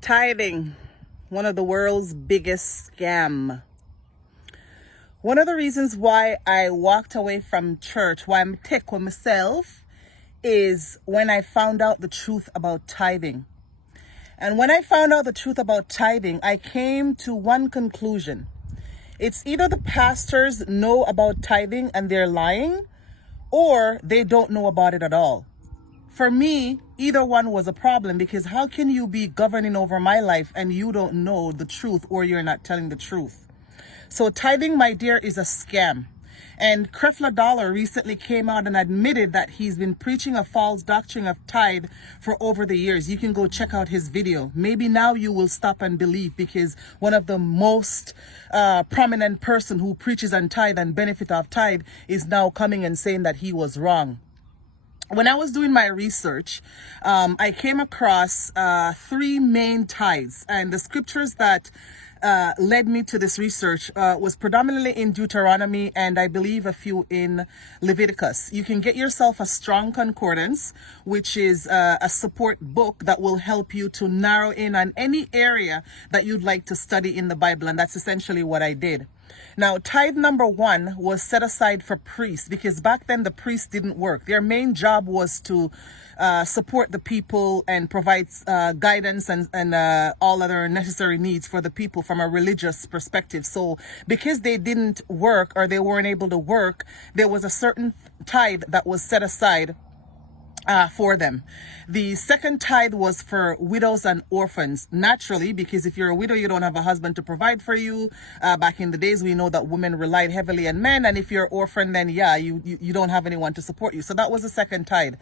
Tithing, one of the world's biggest scam. One of the reasons why I walked away from church, why I'm tick with myself, is when I found out the truth about tithing. And when I found out the truth about tithing, I came to one conclusion. It's either the pastors know about tithing and they're lying, or they don't know about it at all. For me, either one was a problem, because how can you be governing over my life and you don't know the truth, or you're not telling the truth? So tithing, my dear, is a scam. And Creflo Dollar recently came out and admitted that he's been preaching a false doctrine of tithe for over the years. You can go check out his video. Maybe now you will stop and believe, because one of the most prominent person who preaches on tithe and benefit of tithe is now coming and saying that he was wrong. When I was doing my research, I came across three main tithes, and the scriptures that led me to this research was predominantly in Deuteronomy, and I believe a few in Leviticus. You can get yourself a strong concordance, which is a support book that will help you to narrow in on any area that you'd like to study in the Bible, and that's essentially what I did. Now, tithe number 1 was set aside for priests, because back then the priests didn't work. Their main job was to support the people and provide guidance and all other necessary needs for the people from a religious perspective. So because they didn't work, or they weren't able to work, there was a certain tithe that was set aside for them. The second tithe was for widows and orphans, naturally, because if you're a widow, you don't have a husband to provide for you. Back in the days, we know that women relied heavily on men, and if you're an orphan, then you don't have anyone to support you. So that was the second tithe.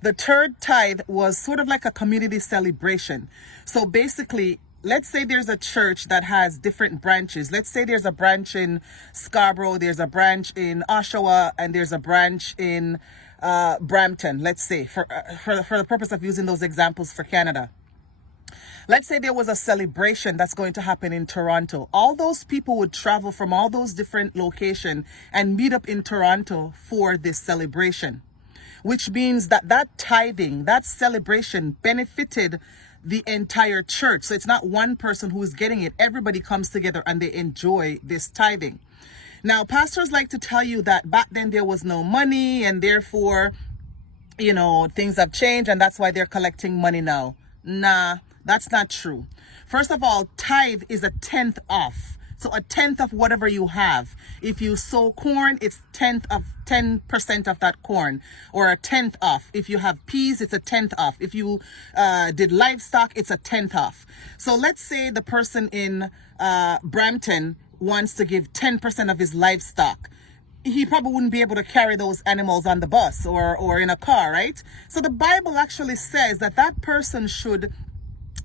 The third tithe was sort of like a community celebration. So basically, let's say there's a church that has different branches. Let's say there's a branch in Scarborough, there's a branch in Oshawa, and there's a branch in Brampton, let's say, for the purpose of using those examples for Canada. Let's say there was a celebration that's going to happen in Toronto. All those people would travel from all those different locations and meet up in Toronto for this celebration, which means that tithing, that celebration benefited the entire church. So it's not one person who is getting it. Everybody comes together and they enjoy this tithing. Now, pastors like to tell you that back then there was no money, and therefore, things have changed, and that's why they're collecting money now. Nah, that's not true. First of all, tithe is a 10th off. So a 10th of whatever you have. If you sow corn, it's 10% of that corn, or a 10th off. If you have peas, it's a 10th off. If you did livestock, it's a 10th off. So let's say the person in Brampton wants to give 10% of his livestock. He probably wouldn't be able to carry those animals on the bus or in a car, right? So the Bible actually says that person should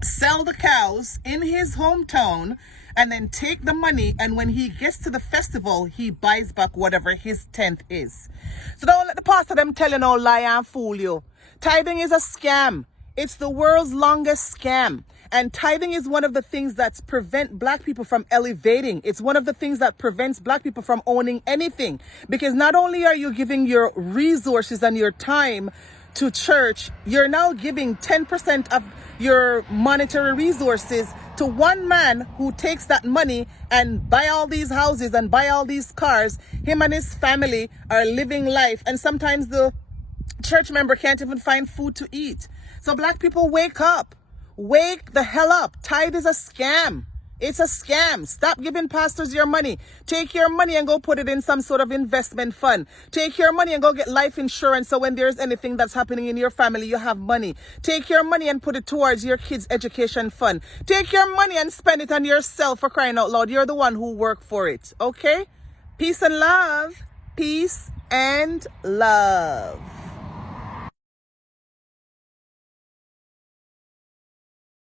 sell the cows in his hometown and then take the money, and when he gets to the festival, he buys back whatever his 10th is. So don't let the pastor them tell you no lie and fool you. Tithing is a scam. It's the world's longest scam. And tithing is one of the things that prevent black people from elevating. It's one of the things that prevents black people from owning anything. Because not only are you giving your resources and your time to church, you're now giving 10% of your monetary resources to one man who takes that money and buy all these houses and buy all these cars. Him and his family are living life, and sometimes the church member can't even find food to eat. So black people, wake up. Wake the hell up. Tithe is a scam. It's a scam. Stop giving pastors your money. Take your money and go put it in some sort of investment fund. Take your money and go get life insurance, so when there's anything that's happening in your family, you have money. Take your money and put it towards your kids' education fund. Take your money and spend it on yourself, for crying out loud. You're the one who worked for it. Okay? Peace and love. Peace and love.